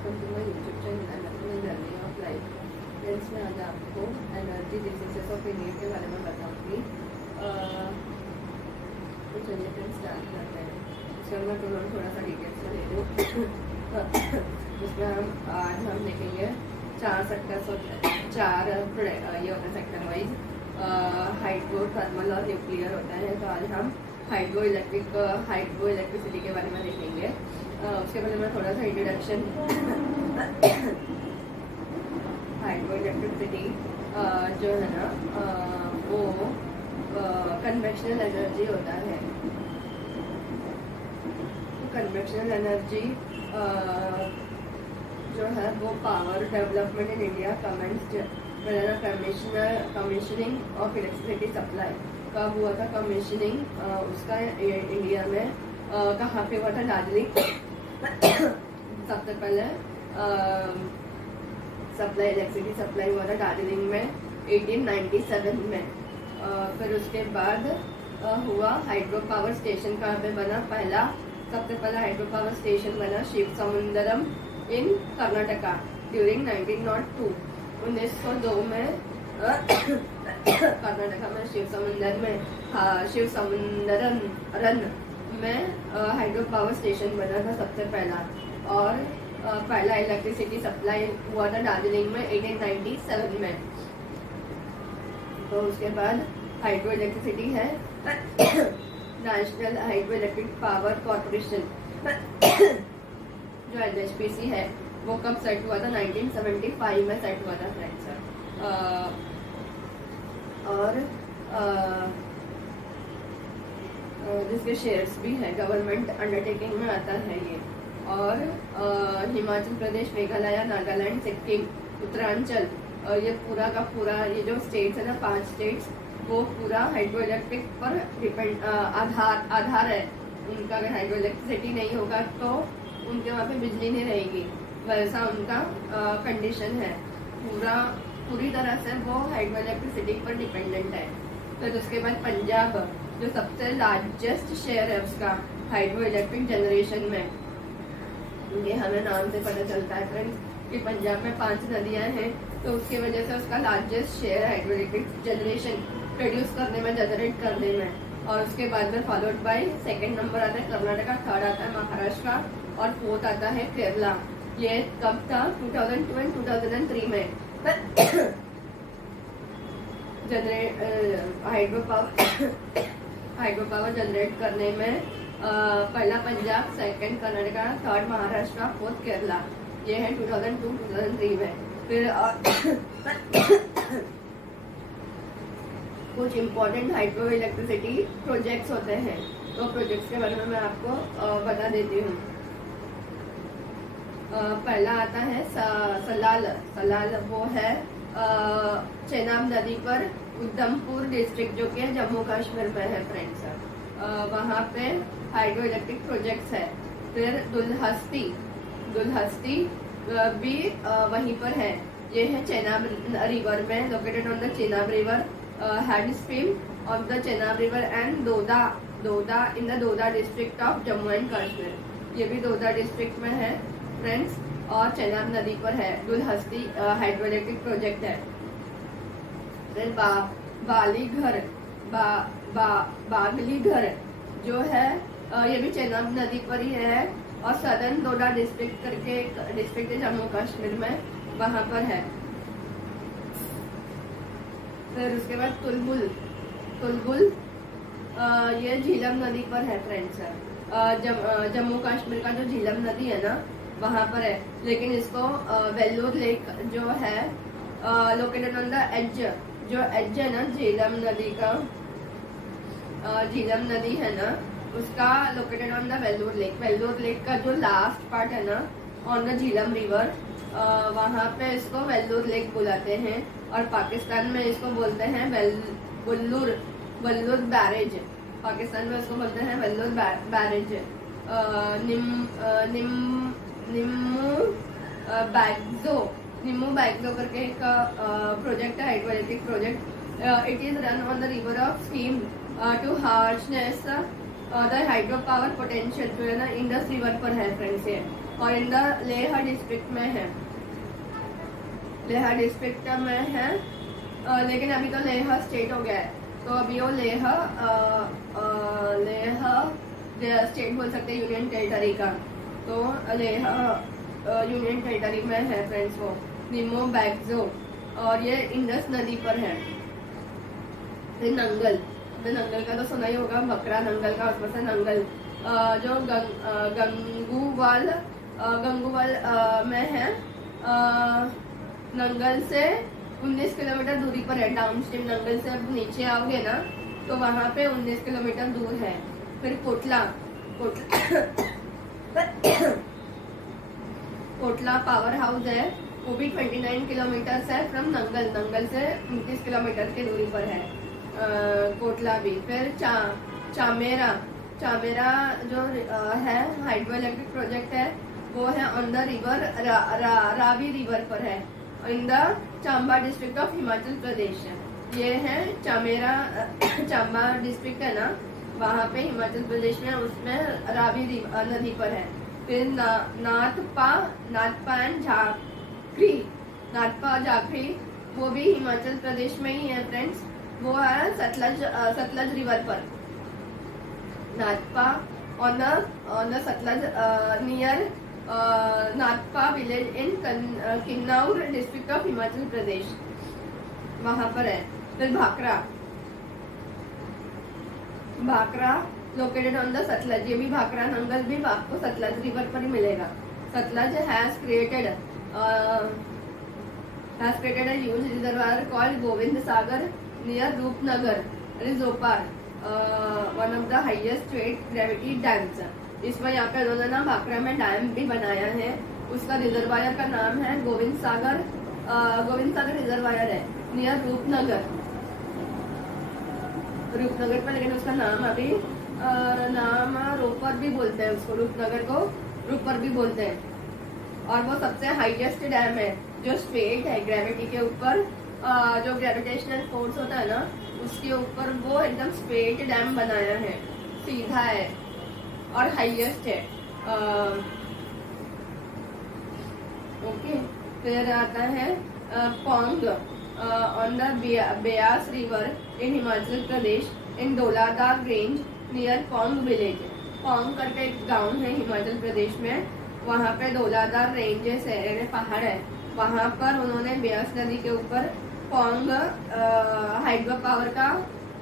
Welcome to my YouTube channel energy journey of life. Friends, मैं आज आपको energy diseases of India के बारे में बताऊंगी। तो चलिए फ्रेंड्स स्टार्ट करते हैं। इसमें मैं थोड़ा सा डिटेल्स में ले लूँ। उसमें आज हम देखेंगे चार सेक्टर्स होते हैं, चार ये होते हैं सेक्टर वाइज। हाइड्रो, थर्मल और न्यूक्लियर होते हैं। तो आज हम हाइड्रो इलेक्ट्रिसिटी के बारे में देखेंगे। उसके पहले मैं थोड़ा सा इंट्रोडक्शन। हाइड्रो इलेक्ट्रिसिटी जो है ना वो कन्वेक्शनल एनर्जी होता है। कन्वेक्शनल एनर्जी जो है वो power development in India commissioning of electricity supply कब हुआ था? कमीशनिंग उसका इंडिया में कहाँ पे हुआ था? दार्जिलिंग। सबसे पहले इलेक्ट्रिसिटी सप्लाई हुआ था दार्जिलिंग में 1897 में। फिर उसके बाद हुआ हाइड्रो पावर स्टेशन कहाँ पे बना? सबसे पहला हाइड्रो पावर स्टेशन बना शिवसमुद्रम इन कर्नाटका ड्यूरिंग 1902। 1902 में कर्नाटका में शिवसमुद्रम में हाइड्रो पावर स्टेशन बना था सबसे पहला। और पहला इलेक्ट्रिसिटी सप्लाई हुआ था दार्जिलिंग में 1897 में। तो उसके बाद हाइड्रो इलेक्ट्रिसिटी है national hydro electric power corporation जो NHPC है, वो कब सेट हुआ था? 1975 में सेट हुआ था फ्रेंड्स। और जिसके शेयर्स भी है, गवर्नमेंट अंडरटेकिंग में आता है ये। और हिमाचल प्रदेश, मेघालय, नागालैंड, सिक्किम, उत्तरांचल, ये पूरा का पूरा ये जो स्टेट्स है ना, 5 स्टेट्स, वो पूरा हाइड्रो इलेक्ट्रिक पर डिपेंड आधार है उनका। अगर हाइड्रो इलेक्ट्रिसिटी नहीं होगा तो उनके वहाँ पे बिजली नहीं रहेगी, वैसा उनका कंडीशन है। पूरी तरह से वो हाइड्रो इलेक्ट्रिसिटी पर डिपेंडेंट है। फिर उसके बाद पंजाब, जो सबसे लार्जेस्ट शेयर है उसका हाइड्रो इलेक्ट्रिक जनरेशन में। ये हमें नाम से पता चलता है फ्रेंड्स कि पंजाब में 5 नदियां हैं, तो उसकी वजह से उसका largest share hydro electric generation produce करने में, जनरेट करने में। और उसके बाद में फॉलोड बाय सेकंड नंबर आता है कर्नाटका, थर्ड आता है महाराष्ट्र और फोर्थ आता है केरला। ये कब था? 2002 एंड 2003 में हाइड्रो पावर जनरेट करने में पहला Punjab, second Karnataka, third Maharashtra, fourth Kerala. ये है 2002-2003 में। फिर कुछ इम्पोर्टेंट हाइड्रो इलेक्ट्रिसिटी प्रोजेक्ट्स होते हैं, तो प्रोजेक्ट्स के बारे में मैं आपको बता देती हूँ। पहला आता है सलाल, वो है चेनाब नदी पर, उधमपुर डिस्ट्रिक्ट, जो कि जम्मू कश्मीर में है फ्रेंड्स। वहाँ पे हाइड्रो इलेक्ट्रिक प्रोजेक्ट्स है। फिर दुलहस्ती भी वहीं पर है। ये है चेनाब रिवर में, located on the Chenab river head stream of the Chenab river and Doda in the Doda district of Jammu and Kashmir. ये भी दोदा डिस्ट्रिक्ट में है फ्रेंड्स, और चेनाब नदी पर है। दुलहस्ती हाइड्रो इलेक्ट्रिक प्रोजेक्ट है। फिर बागलीघर जो है, ये भी चेनाब नदी पर ही है, और सदर्न दोडा डिस्ट्रिक्ट करके एक डिस्ट्रिक्ट है जम्मू कश्मीर में, वहां पर है। फिर उसके बाद तुलबुल ये झीलम नदी पर है फ्रेंड्स। जम्मू कश्मीर का जो झीलम नदी है ना, वहां पर है। लेकिन इसको वेल्लोर लेक जो है लोकेटेड ऑन द एज, जो एज है ना झीलम नदी का, झीलम नदी है ना, उसका located on the Vellore lake का जो लास्ट पार्ट है ना ऑन द झीलम रिवर, वहाँ पे इसको वेल्लोर लेक बुलाते हैं। और पाकिस्तान में इसको बोलते हैं वल्लूर बैरेज। पाकिस्तान में इसको बोलते हैं वेल्लोर बैरेज। निम्मू बैगजो करके एक प्रोजेक्ट है, hydro electric project. It is run on the river of steam to harness the hydro power potential जो है ना इंडस रिवर पर है फ्रेंड्स। ये और इन द लेह डिस्ट्रिक्ट में है, लेह डिस्ट्रिक्ट में है। लेकिन अभी तो लेह स्टेट हो गया है, तो अभी वो लेह स्टेट बोल सकते हैं, यूनियन टेरिटरी का। तो लेह यूनियन टेरिटरी में है फ्रेंड्स वो निमो बैगजो, और ये इंडस नदी पर है। फिर नंगल, नंगल का तो सुना ही होगा, बकरा नंगल का, उसमें से नंगल जो गंगूवाल में है। नंगल से 19 किलोमीटर दूरी पर है, डाउन स्ट्रीम। नंगल से अब नीचे आओगे ना तो वहां पे 19 किलोमीटर दूर है। फिर कोटला कोटला पावर हाउस है, वो भी 29 किलोमीटर है फ्रॉम नंगल, नंगल से 29 किलोमीटर की दूरी पर है कोटला भी। फिर चामेरा जो है हाइड्रो इलेक्ट्रिक प्रोजेक्ट है, वो है on the river Ravi river पर है, in the Chamba district of Himachal Pradesh. ये है चांबा डिस्ट्रिक्ट है ना, वहाँ पे हिमाचल प्रदेश में, उसमें रावी नदी पर है। फिर नाथपा जाखरी, वो भी हिमाचल प्रदेश में ही है फ्रेंड्स, वो है सतलज रिवर पर। Nathpa on the Sutlej near Nathpa village in Kinnaur district of Himachal Pradesh, वहां पर है। फिर Bhakra located on the Sutlej, ये भी भाखरा नंगल भी आपको सतलज रिवर पर ही मिलेगा। Sutlej has created a huge reservoir called Gobind Sagar near Rupnagar, Ropar, one of the highest straight gravity dams. इसमें यहाँ पे उन्होंने ना भाखरा में डैम भी बनाया है, उसका रिजर्वायर का नाम है गोविंद सागर रिजर्वायर है नियर रूपनगर पर। लेकिन उसका नाम अभी नाम रोपर भी बोलते हैं उसको, रूपनगर को रूपर भी बोलते हैं। और वो सबसे हाईएस्ट डैम है जो स्ट्रेट है ग्रेविटी के ऊपर, जो ग्रेविटेशनल फोर्स होता है ना उसके ऊपर वो एकदम स्ट्रेट डैम बनाया है, सीधा है और हाईएस्ट है। ओके, फिर आता है Pong on the Beas river in Himachal Pradesh in Dhauladhar range near Pong village. Pong करके एक गांव है हिमाचल प्रदेश में, वहाँ पे धौलाधार रेंजेस है, यानी पहाड़ है, वहाँ पर उन्होंने ब्यास नदी के ऊपर पोंग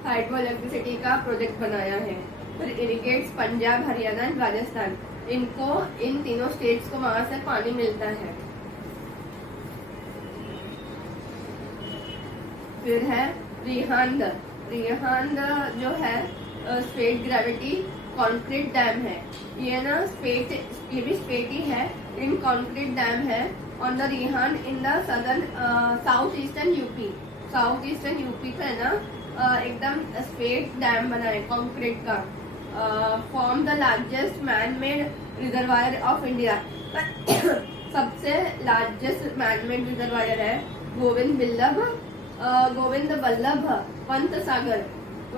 हाइड्रो इलेक्ट्रिसिटी का प्रोजेक्ट बनाया है। फिर इरिगेट्स पंजाब, हरियाणा एंड राजस्थान, इन तीनों स्टेट्स को वहां से पानी मिलता है। फिर है रिहांद जो है स्पेट ग्रेविटी कॉन्क्रीट डैम है, ये ना ये भी स्पेट ही है, इन कॉन्क्रीट डैम है on the Rihan in the southern south eastern UP पे ना एकदम स्पेट डैम बना है कॉन्क्रीट का। Form the largest man made reservoir of India सबसे लार्जेस्ट मैन मेड रिजर्वायर है गोविंद बल्लभ पंत सागर,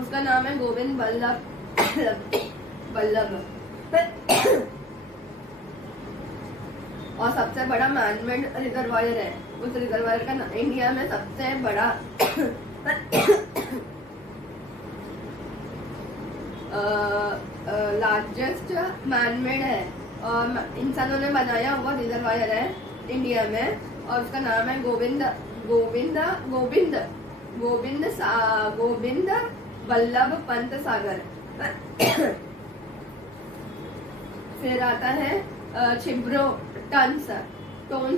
उसका नाम है गोविंद बल्लभ और सबसे बड़ा मैनमेड रिजर्वायर है। उस रिजर्वायर का इंडिया में सबसे बड़ा लार्जेस्ट मैनमेड है, इंसानों ने बनाया हुआ रिजर्वायर है इंडिया में, और उसका नाम है गोविंद बल्लभ पंत सागर। फिर आता है छिब्रो टोन्स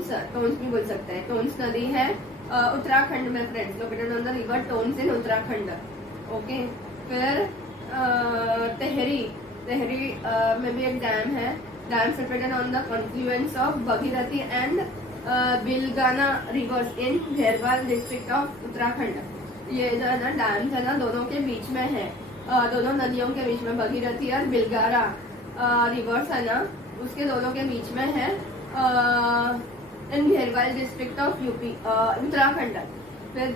भी बोल सकते हैं, टोन्स नदी है उत्तराखंड में friends, located on the river Tons in Uttarakhand. Okay, फिर तेहरी में भी एक डैम है, dam situated on the confluence of Bhagirathi and Bhilangana rivers in Garhwal district of Uttarakhand. ये जो है ना डैम्स है ना दोनों के बीच में है, दोनों नदियों के बीच में, भगीरथी और बिलगारा रिवर्स है ना उसके दोनों के बीच में है इन Garhwal district of UP Uttarakhand. फिर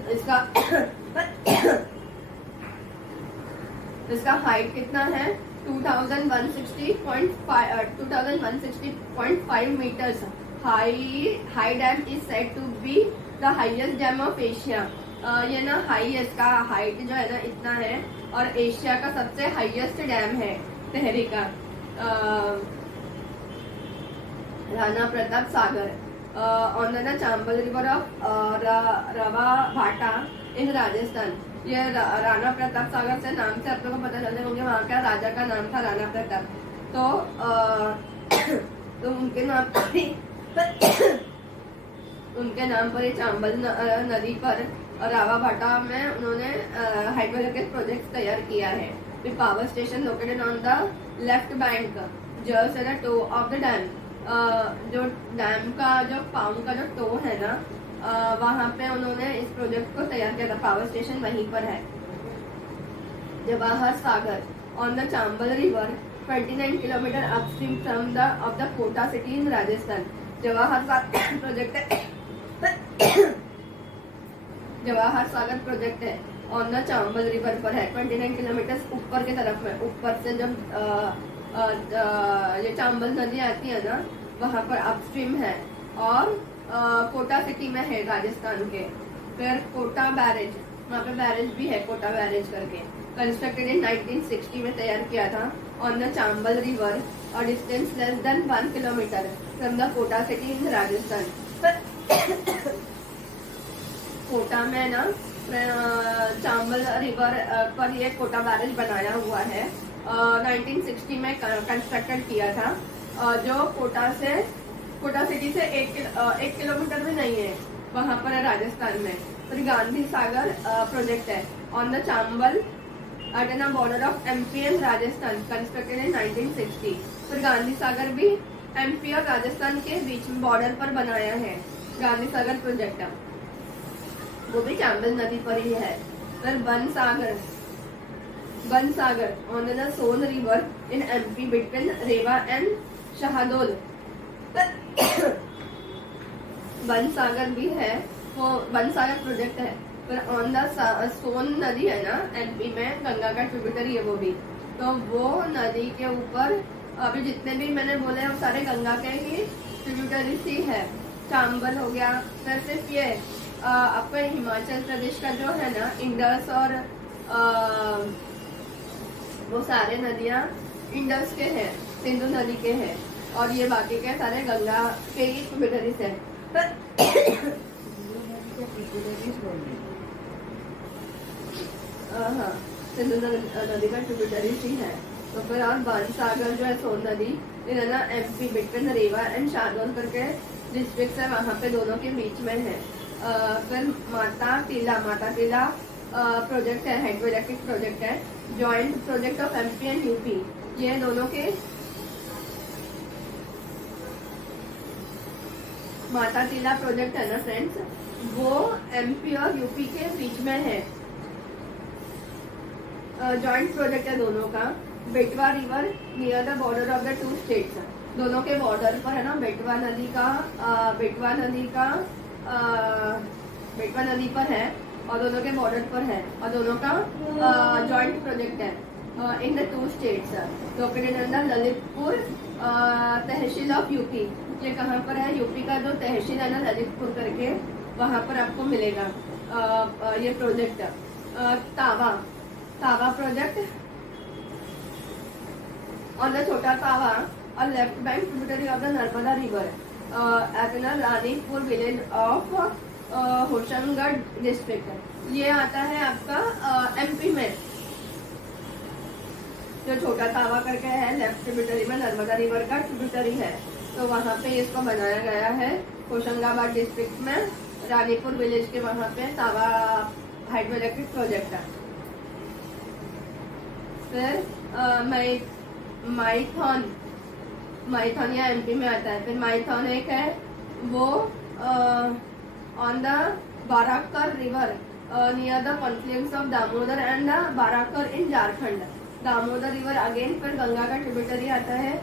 इसका हाइट कितना है 2160.5 meters high dam is said to be the highest dam of Asia. ये ना हाईएस्ट का हाइट जो है ना इतना है और एशिया का सबसे हाईएस्ट डैम है तहरी का Rana Pratap Sagar on the Chambal river of रवा भाटा इन राजस्थान। ये राणा प्रताप सागर से नाम से आप लोगों को पता चलता है क्योंकि वहाँ का राजा का नाम था राणा प्रताप। तो उनके नाम पर ये चांबल नदी पर रावा भाटा में उन्होंने हाइड्रोइलेक्ट्रिक प्रोजेक्ट तैयार किया है। फिर power station located on the left bank just at the toe of the dam. जो डैम का जो पाउंड का जो टो है ना वहाँ पे उन्होंने इस प्रोजेक्ट को तैयार किया था। पावर स्टेशन वहीं पर है। Jawahar Sagar on the Chambal river 29 kilometre upstream from the of the Kota city in Rajasthan. Jawahar Sagar project है ऑन द चांबल रिवर पर है 29 किलोमीटर ऊपर की तरफ में। ऊपर से जब ये चांबल नदी आती है ना वहाँ पर अपस्ट्रीम है और कोटा सिटी में है राजस्थान के। फिर कोटा बैरेज वहाँ पे बैरेज भी है कोटा बैरेज करके कंस्ट्रक्टेड इन 1960 में तैयार किया था ऑन द चांबल रिवर और distance less than 1 kilometre from the Kota city in Rajasthan. Kota में ना चांबल रिवर पर ये कोटा बैरेज बनाया हुआ है 1960 में कंस्ट्रक्टेड किया था जो कोटा सिटी से एक किलोमीटर भी नहीं है वहाँ पर है राजस्थान में। फिर गांधी सागर प्रोजेक्ट है on the Chambal at the border of MP and Rajasthan constructed in 1960। फिर गांधी सागर भी एमपी और राजस्थान के बीच में बॉर्डर पर बनाया है गांधी सागर प्रोजेक्ट। वो भी चांबल नदी पर ही है। फिर Ban Sagar on the Son river in MP between Rewa and Shahdol. Ban Sagar भी है वो बन सागर प्रोजेक्ट है। फिर ऑन द सोन नदी है ना एमपी में गंगा का ट्रिब्यूटरी है वो भी। तो वो नदी के ऊपर अभी जितने भी मैंने बोले हैं वो सारे गंगा के ही ट्रिब्यूटरीज ही है। चांबल हो गया। फिर सिर्फ ये आपका हिमाचल प्रदेश का जो है ना इंडस और वो सारे नदियाँ इंडस के हैं सिंधु नदी के हैं और ये बाकी के सारे गंगा के ही ट्रिब्यूटरीज है। हाँ सिंधु नदी का ट्रिब्यूटरीज ही है। तो फिर और बन सागर जो है सोन नदी ये ना MP between Rewa and Shahdol करके डिस्ट्रिक्ट है वहाँ पे दोनों के बीच में है। फिर माता टीला प्रोजेक्ट है हाइड्रोइलेक्ट्रिक प्रोजेक्ट है joint project of MP and UP. ये दोनों के माता टीला प्रोजेक्ट है ना फ्रेंड्स वो एमपी और यूपी के बीच में है। जॉइंट प्रोजेक्ट है दोनों का। बेटवा river near the border of the two states दोनों के बॉर्डर पर है ना। बेटवा नदी पर है और दोनों के बॉर्डर पर है और दोनों का जॉइंट प्रोजेक्ट है in the two states located in the Lalitpur tehsil of UP. ये कहाँ पर है यूपी का जो तहसील है ना ललितपुर करके वहाँ पर आपको मिलेगा ये प्रोजेक्ट। तावा project on the Chhota Tawa और left bank tributary of the Narmada river at the Ranipur village of Hoshanggarh district. ये आता है आपका एमपी में। जो छोटा तावा करके है लेफ्ट ट्रिब्यूटरी में नर्मदा रिवर का ट्रिब्यूटरी है तो वहाँ पे इसको बनाया गया है होशंगाबाद डिस्ट्रिक्ट में रानीपुर विलेज के वहाँ पे तावा हाइड्रोइलेक्ट्रिक प्रोजेक्ट है। फिर माइथॉन या एमपी में आता है। फिर माइथॉन एक है वो on the Barakar river near the confluence of Damodar and the Barakar in Jharkhand. Damodar river again फिर गंगा का ट्रिब्यूटरी आता है।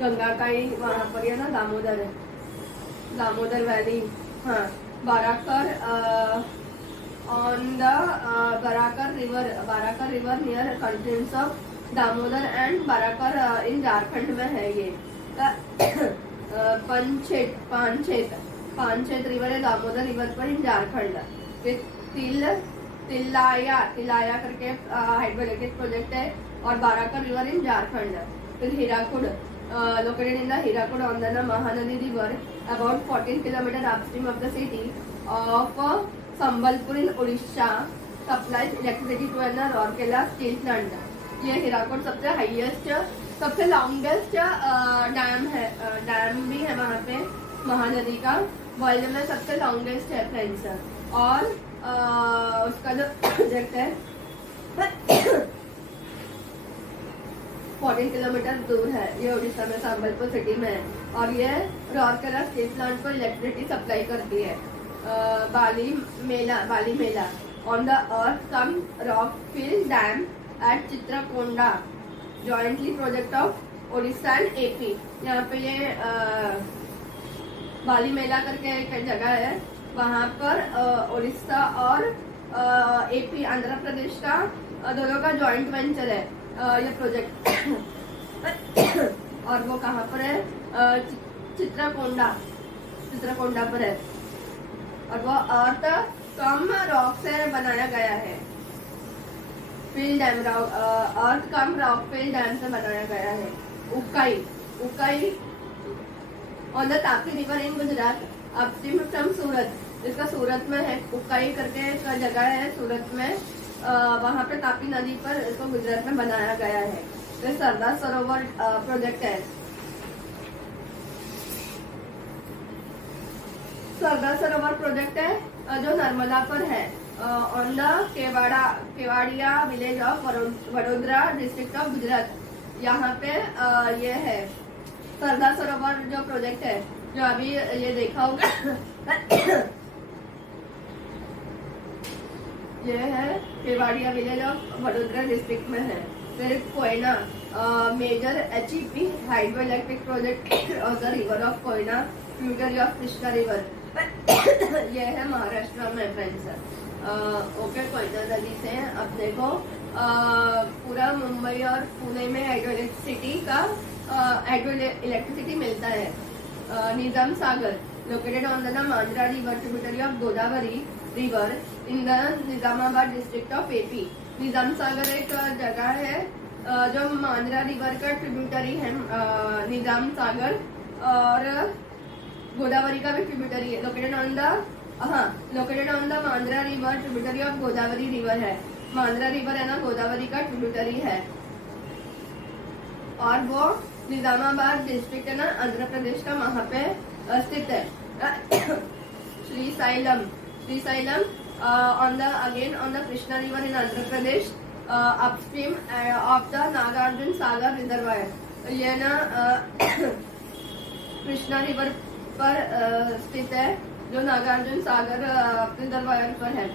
गंगा का ही वहाँ पर है ना दामोदर है दामोदर वैली। हाँ Barakar on the Barakar river near confluence of Damodar and Barakar in Jharkhand में है ये। पानछेत रिवर है दामोदर रिवर पर इन झारखंड। तिलाया करके हाइड्रोइलेक्ट्रिक प्रोजेक्ट है और बाराकर रिवर इन झारखंड। फिर Hirakud located in the Hirakud on the Mahanadi river about 14 kilometers upstream of the city of Sambalpur in Odisha supplies electricity to an Rourkela steel plant। ये हीराकुड सबसे highest सबसे longest dam है, dam भी है वहाँ पे महानदी का, वर्ल्ड में सबसे लॉन्गेस्ट है फ्रेंड्स। और उसका जो प्रोजेक्ट है 14 किलोमीटर दूर है, ये उड़ीसा में संबलपुर सिटी में है। और ये रौरकेला स्टील प्लांट को इलेक्ट्रिसिटी सप्लाई करती है। Balimela on the earth cum rock fill dam at Chitrakonda jointly project of Orissa and AP. यहाँ पे ये बाली मेला करके एक जगह है, वहाँ पर उड़ीसा और एपी आंध्र प्रदेश का दोनों का जॉइंट वेंचर है ये प्रोजेक्ट। और वो कहाँ पर है? चित्रकोंडा पर है। और वो अर्थ कम रॉक से बनाया गया है। Fill dam earth cum rock fill dam से बनाया गया है। Ukai on the Tapi river in Gujarat upstream from Surat. इसका सूरत में है, उकाई करके एक जगह है सूरत में, वहाँ पे तापी नदी पर इसको गुजरात में बनाया गया है। तो सरदार सरोवर प्रोजेक्ट है। सरदार सरोवर प्रोजेक्ट है जो नर्मदा पर है on the Kevadia village of Vadodara district of Gujarat. यहाँ पे ये है सरदार सरोवर जो प्रोजेक्ट है, जो अभी ये देखा होगा ये है Kevadia village of Vadodara district में है। फिर Koyna major HEP hydro electric project on the river of Koyna tributary of Krishna river. ये है महाराष्ट्र में फ्रेंड्स। ओके, कोयना नदी से अब देखो पूरा मुंबई और पुणे में हाइड्रो इलेक्ट्रिसिटी मिलता है। Nizam Sagar located on the Manjra river tributary of Godavari river in the Nizamabad district of AP. Nizam Sagar एक जगह है जो मांजरा रिवर का ट्रिब्यूटरी है, निजाम सागर, और गोदावरी का भी ट्रिब्यूटरी है। Located on the Manjra river tributary of Godavari river है। मांजरा रिवर है ना, गोदावरी का ट्रिब्यूटरी है। और वो निजामाबाद डिस्ट्रिक्ट है ना, आंध्र प्रदेश का, वहाँ पे स्थित है। Srisailam on the Krishna river in Andhra Pradesh upstream of the Nagarjun Sagar reservoir। ये ना कृष्णा रिवर पर स्थित है, जो नागार्जुन सागर रिजर्वायर पर है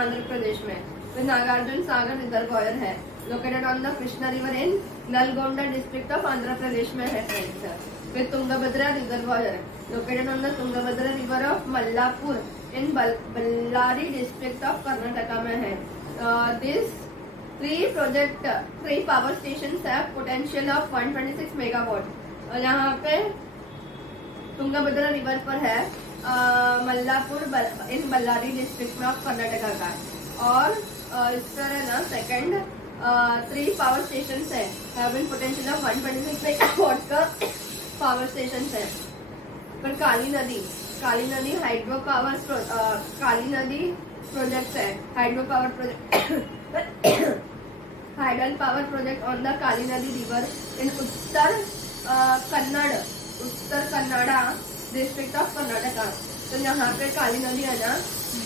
आंध्र प्रदेश में। तो नागार्जुन सागर रिजर्वायर है located on the Krishna river in Nalgonda district of Andhra Pradesh में है फ्रेंड्स। फिर Tungabhadra reservoir located on the Tungabhadra river of Mallapur in Ballari district of Karnataka में है। This three power station have potential of 126 megawatt. यहाँ पे तुंगभद्रा रिवर पर है मल्लापुर इन बल्लारी डिस्ट्रिक्ट में ऑफ कर्नाटका का। और इस पर है ना सेकंड 3 पावर स्टेशन है, हैविंग पोटेंशियल ऑफ 126 मेगावाट का पावर स्टेशन है। पर काली नदी हाइड्रो पावर काली नदी प्रोजेक्ट है, hydro power project hydel power project on the Kali Nadi river in Uttar Kannada district of Karnataka. तो यहाँ पे काली नदी है ना,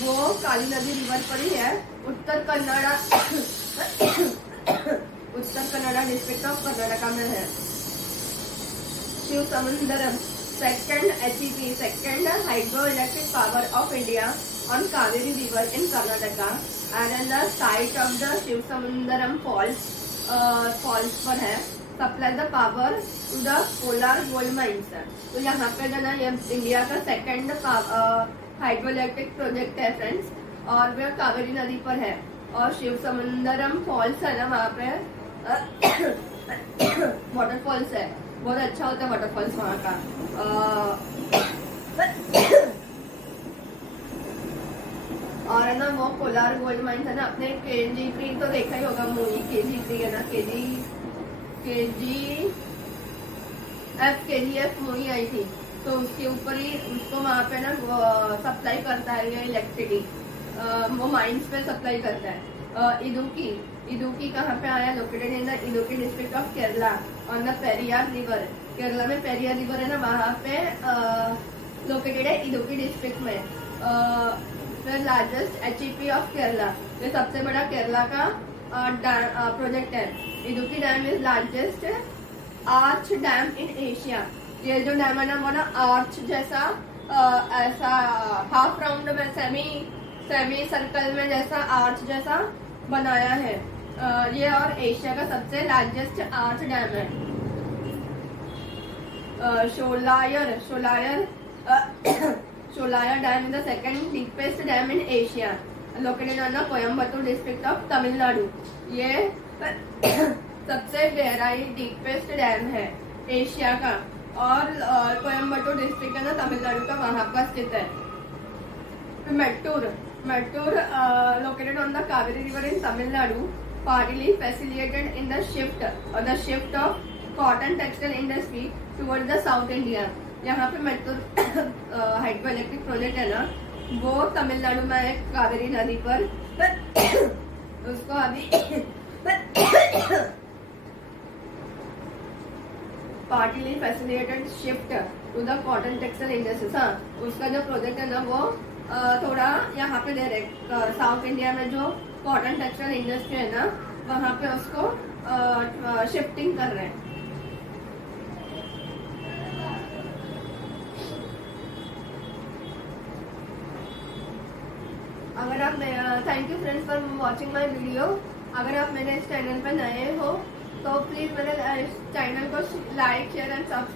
वो काली नदी रिवर पर ही है, उत्तर कन्नाडा डिस्ट्रिक्ट ऑफ कर्नाटका में है। Shiva Samudram second hydro electric power of India on Kaveri river in Karnataka and the site of the Shiva Samudram falls पर है। Supply the power to the Kolar gold mines. तो यहाँ पे जो ना ये इंडिया का सेकंड हाइड्रो इलेक्ट्रिक प्रोजेक्ट है फ्रेंड्स, और वह कावेरी नदी पर है। और शिव समुंदरम फॉल्स है ना, वहाँ पे वाटरफॉल्स है, बहुत अच्छा होता है वाटरफॉल्स वहाँ का। और है ना वो कोलार गोल्ड माइंस है ना, अपने KG3 तो देखा ही होगा मूवी, KG3 है ना, KGF मूवी आई थी, तो उसके ऊपर ही उसको वहाँ पे ना सप्लाई करता है ये इलेक्ट्रिसिटी, वो माइंस पे सप्लाई करता है। इदुकी कहाँ पे आया, located in the Idukki district of Kerala on the Periyar river. Kerala में पेरियार रिवर है ना, वहाँ पे लोकेटेड है इदुकी डिस्ट्रिक्ट में। लार्जेस्ट HEP ऑफ केरला, ये सबसे बड़ा केरला का प्रोजेक्ट है। Idukki dam is largest arch dam in Asia. ये जो डैम है ना वो ना आर्च जैसा ऐसा हाफ राउंड में सेमी सर्कल में जैसा आर्च जैसा बनाया है ये, और एशिया का सबसे लार्जेस्ट आर्च डैम है। Sholayar dam is the second deepest dam in Asia, located on the Coimbatore district of Tamil Nadu. ये सबसे गहराई डीपेस्ट डैम है एशिया का, और कोयम्बटूर डिस्ट्रिक्ट है ना तमिलनाडु का, वहां पर स्थित है। Mettur located on the Kaveri river in Tamil Nadu, partly facilitated in the shift of cotton textile industry toward the south India. यहाँ पे मेट्टूर हाइड्रो इलेक्ट्रिक प्रोजेक्ट है ना, वो तमिलनाडु में है कावेरी नदी पर। उसको अभी partly facilitated shift to the cotton textile industries. हाँ, उसका जो प्रोजेक्ट है ना वो थोड़ा यहाँ पे दे रहे, साउथ इंडिया में जो कॉटन टेक्सटाइल इंडस्ट्री है ना, वहाँ पे उसको शिफ्टिंग कर रहे हैं। अगर आप thank you friends for watching my video. अगर आप मेरे इस चैनल पर नए हो तो प्लीज़ मेरे चैनल को लाइक शेयर एंड सब्सक्राइब